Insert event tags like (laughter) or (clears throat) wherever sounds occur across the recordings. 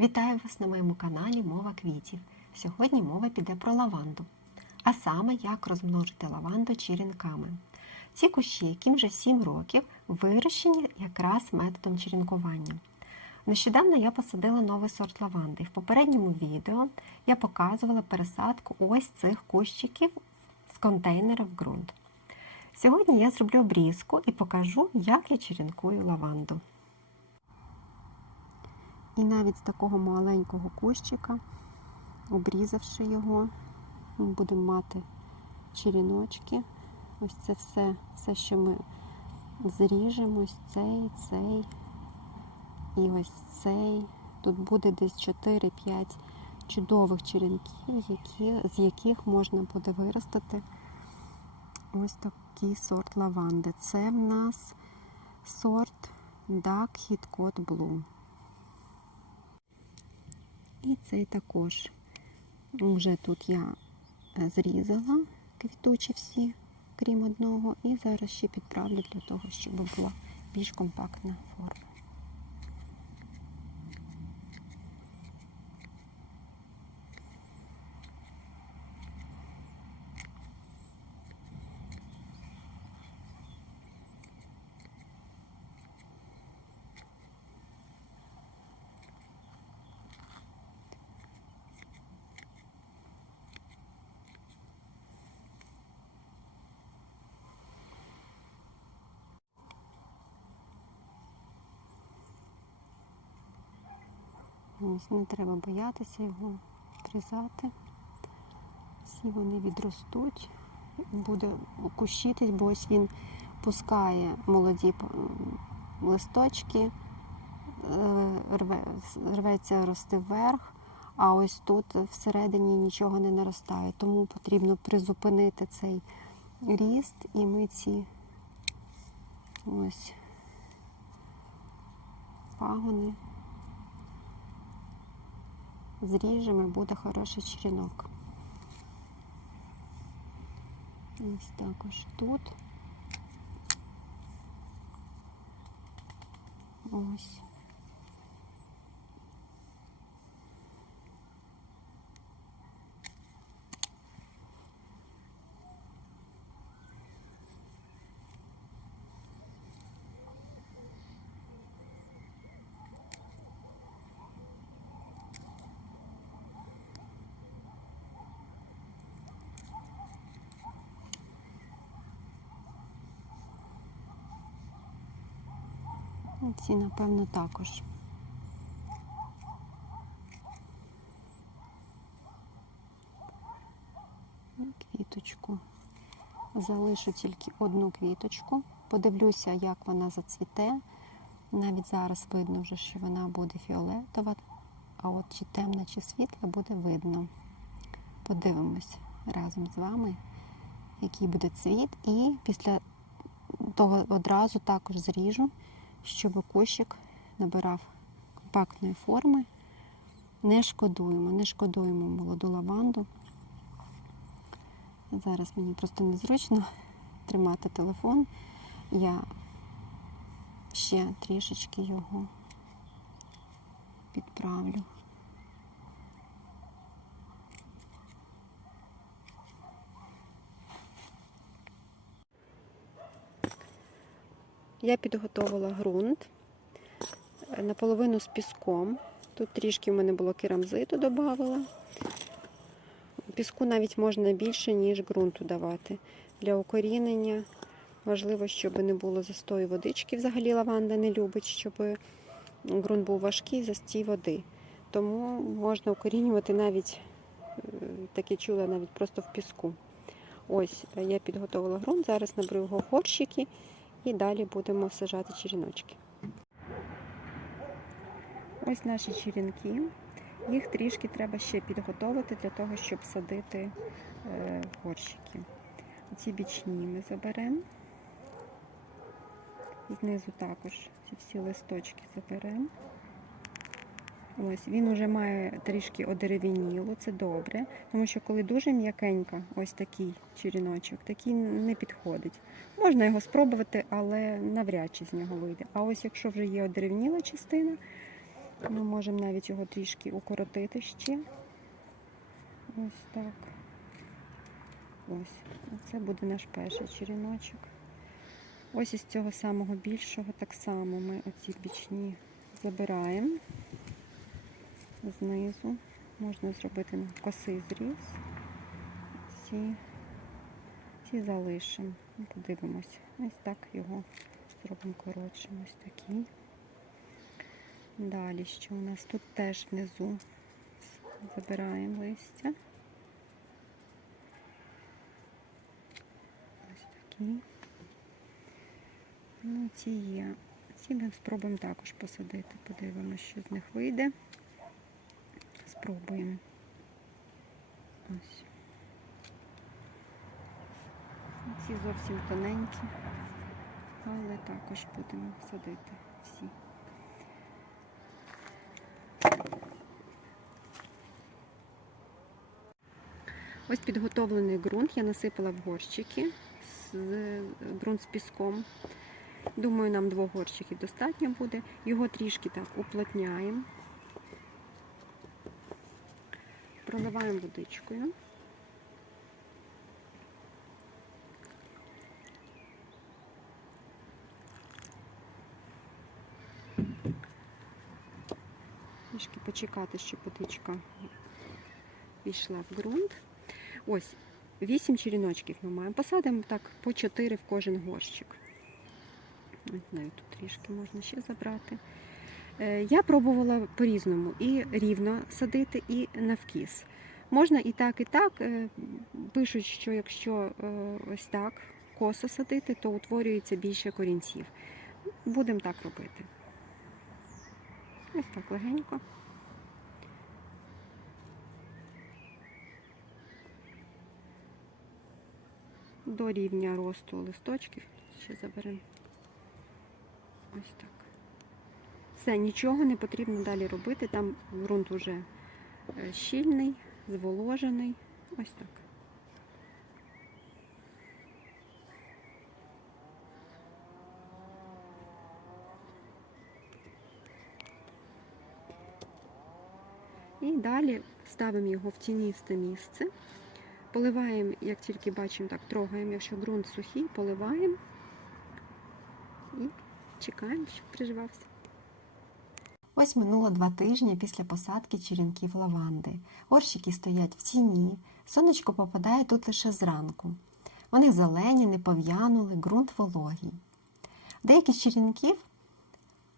Вітаю вас на моєму каналі Мова квітів. Сьогодні мова піде про лаванду, а саме як розмножити лаванду черенками. Ці кущі, яким вже 7 років, вирощені якраз методом черенкування. Нещодавно я посадила новий сорт лаванди. В попередньому відео я показувала пересадку ось цих кущиків з контейнера в ґрунт. Сьогодні я зроблю обрізку і покажу, як я черенкую лаванду. І навіть з такого маленького кущика, обрізавши його, ми будемо мати черіночки. Ось це все, все, що ми зріжемо, ось цей, цей і ось цей. Тут буде десь 4-5 чудових черенків, які, з яких можна буде виростити ось такий сорт лаванди. Це в нас сорт Duck Hit Code Blue. І цей також. Вже тут я е, зрізала квіточі всі, крім одного, і зараз ще підправлю для того, щоб була більш компактна форма. Ось не треба боятися його обрізати. Всі вони відростуть, буде кущитись, бо ось він пускає молоді листочки, е, рве, рветься рости вверх, а ось тут всередині нічого не наростає. Тому потрібно призупинити цей ріст і ми ці ось пагони зріжемо, і буде хороший черенок. Ось також тут. Ось. Ці, напевно, також. І квіточку. Залишу тільки одну квіточку. Подивлюся, як вона зацвіте. Навіть зараз видно вже, що вона буде фіолетова, а от чи темна, чи світла буде видно. Подивимось разом з вами, який буде цвіт. І після того одразу також зріжу щоб кущик набирав компактної форми. Не шкодуємо, не шкодуємо молоду лаванду. Зараз мені просто незручно тримати телефон. Я ще трішечки його підправлю. Я підготовила ґрунт е, наполовину з піском. Тут трішки в мене було керамзиту додавала. Піску навіть можна більше, ніж ґрунту давати. Для укорінення важливо, щоб не було застою водички. Взагалі лаванда не любить, щоб ґрунт був важкий, застій води. Тому можна укорінювати навіть, е, таке чула, навіть просто в піску. Ось я підготовила ґрунт, зараз наберу його в горщики і далі будемо сажати черіночки. Ось наші черінки. Їх трішки треба ще підготовити для того, щоб садити е, горщики. Ці бічні ми заберемо. Знизу також ці всі листочки заберемо. Ось він вже має трішки одеревініло, це добре, тому що коли дуже м'якенька, ось такий черіночок, такий не підходить. Можна його спробувати, але навряд чи з нього вийде. А ось якщо вже є одеревніла частина, Ми можемо навіть його трішки укоротити ще. Ось так. Ось. Це буде наш перший черіночок. Ось із цього самого більшого так само ми оці бічні забираємо знизу. Можна зробити на косий зріз. Ці, ці залишимо. Подивимось. Ось так його зробимо коротшим. Ось такий. Далі, що у нас тут теж внизу забираємо листя. Ось такі. Ну, ці є. Ці ми спробуємо також посадити. Подивимося, що з них вийде. Спробуємо. Ось. Ці зовсім тоненькі, але також будемо садити всі. Ось підготовлений ґрунт я насипала в горщики з ґрунт з піском. Думаю, нам двох горщиків достатньо буде. Його трішки так уплотняємо. Проливаємо водичкою. Трішки почекати, щоб водичка пішла в ґрунт. Ось, 8 черіночків ми маємо. Посадимо так по 4 в кожен горщик. Навіть тут трішки можна ще забрати. Е, Я пробувала по-різному і рівно садити, і навкіс. Можна і так, і так. Е, Пишуть, що якщо е, ось так косо садити, то утворюється більше корінців. Будемо так робити. Ось так легенько. До рівня росту листочків. Ще заберемо. Ось так. Все, нічого не потрібно далі робити. Там ґрунт уже е, щільний, зволожений. Ось так. І далі ставимо його в тіністе місце. Поливаємо, як тільки бачимо, так трогаємо, якщо ґрунт сухий, поливаємо і чекаємо, щоб приживався. Ось минуло два тижні після посадки черенків лаванди. Горщики стоять в тіні, сонечко попадає тут лише зранку. Вони зелені, не пов'янули, ґрунт вологий. Деякі з черенків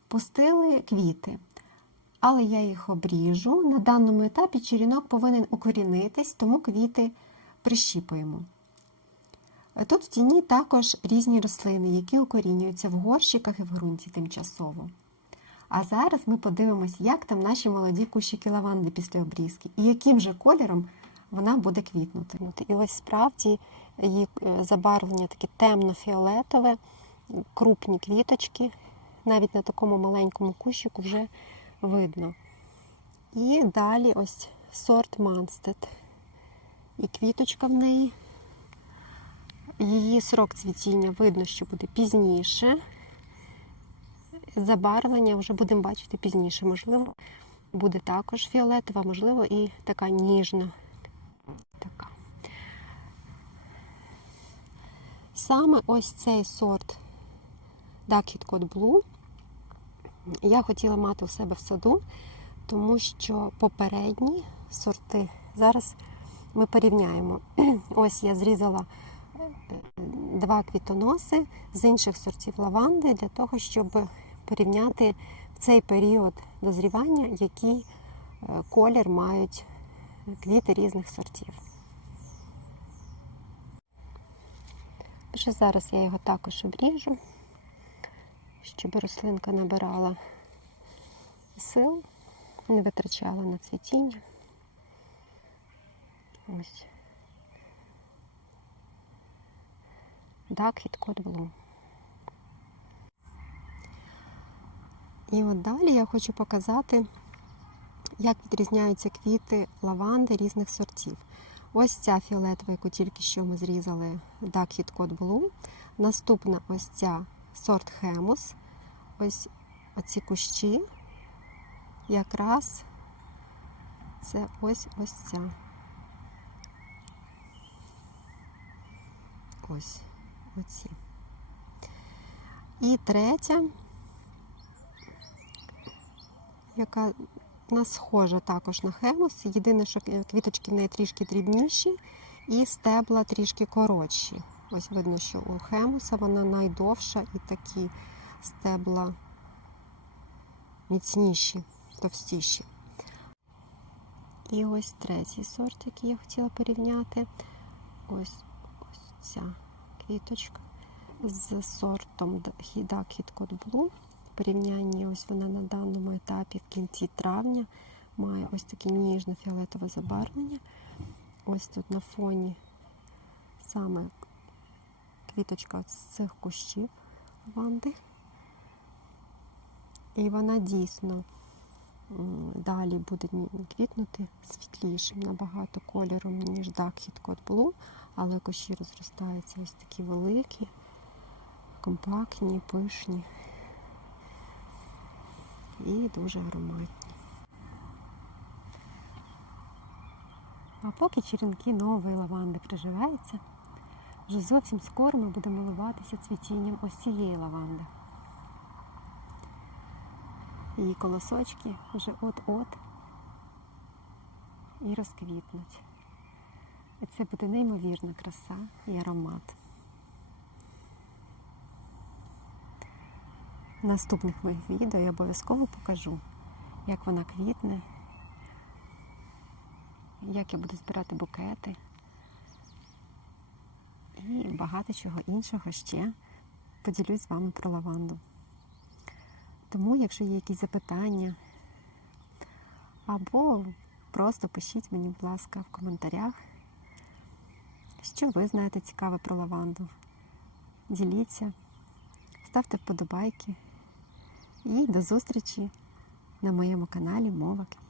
пустили квіти, але я їх обріжу. На даному етапі черенок повинен укорінитись, тому квіти прищіпуємо. Тут в тіні також різні рослини, які укорінюються в горщиках і в ґрунті тимчасово. А зараз ми подивимось, як там наші молоді кущики лаванди після обрізки і яким же кольором вона буде квітнути. І ось справді її е, забарвлення таке темно-фіолетове, крупні квіточки, навіть на такому маленькому кущику вже видно. І далі ось сорт Манстед. І квіточка в неї. Її срок цвітіння видно, що буде пізніше забарвлення вже будемо бачити пізніше. Можливо, буде також фіолетова, можливо, і така ніжна. Така. Саме ось цей сорт Duckhead Code Blue я хотіла мати у себе в саду, тому що попередні сорти зараз ми порівняємо. (clears throat) Ось я зрізала два квітоноси з інших сортів лаванди для того, щоб порівняти в цей період дозрівання, який е, колір мають квіти різних сортів. Вже зараз я його також обріжу, щоб рослинка набирала сил, не витрачала на цвітіння. Ось. Duckhead Code Blue. І от далі я хочу показати, як відрізняються квіти лаванди різних сортів. Ось ця фіолетова, яку тільки що ми зрізали Duckhead Code Blue. Наступна ось ця сорт Хемус. Ось оці кущі, якраз це ось ось ця. Ось оці. І третя, яка нас схожа також на хемус. Єдине, що квіточки в неї трішки дрібніші і стебла трішки коротші. Ось видно, що у хемуса вона найдовша і такі стебла міцніші, товстіші. І ось третій сорт, який я хотіла порівняти. Ось, ось ця квіточка з сортом Хідак Хіткот Блу. В порівнянні ось вона на даному етапі в кінці травня має ось таке ніжно-фіолетове забарвлення. Ось тут на фоні саме квіточка з цих кущів лаванди. І вона дійсно далі буде квітнути світлішим набагато кольором, ніж Hit Code Blue, але кущі розростаються ось такі великі, компактні, пишні і дуже ароматні. А поки черенки нової лаванди приживаються, вже зовсім скоро ми будемо милуватися цвітінням ось цієї лаванди. Її колосочки вже от-от і розквітнуть. І це буде неймовірна краса і аромат. Наступних моїх відео я обов'язково покажу, як вона квітне, як я буду збирати букети і багато чого іншого ще поділюсь з вами про лаванду. Тому, якщо є якісь запитання, або просто пишіть мені, будь ласка, в коментарях, що ви знаєте цікаве про лаванду. Діліться, ставте вподобайки і до зустрічі на моєму каналі Мова квітів.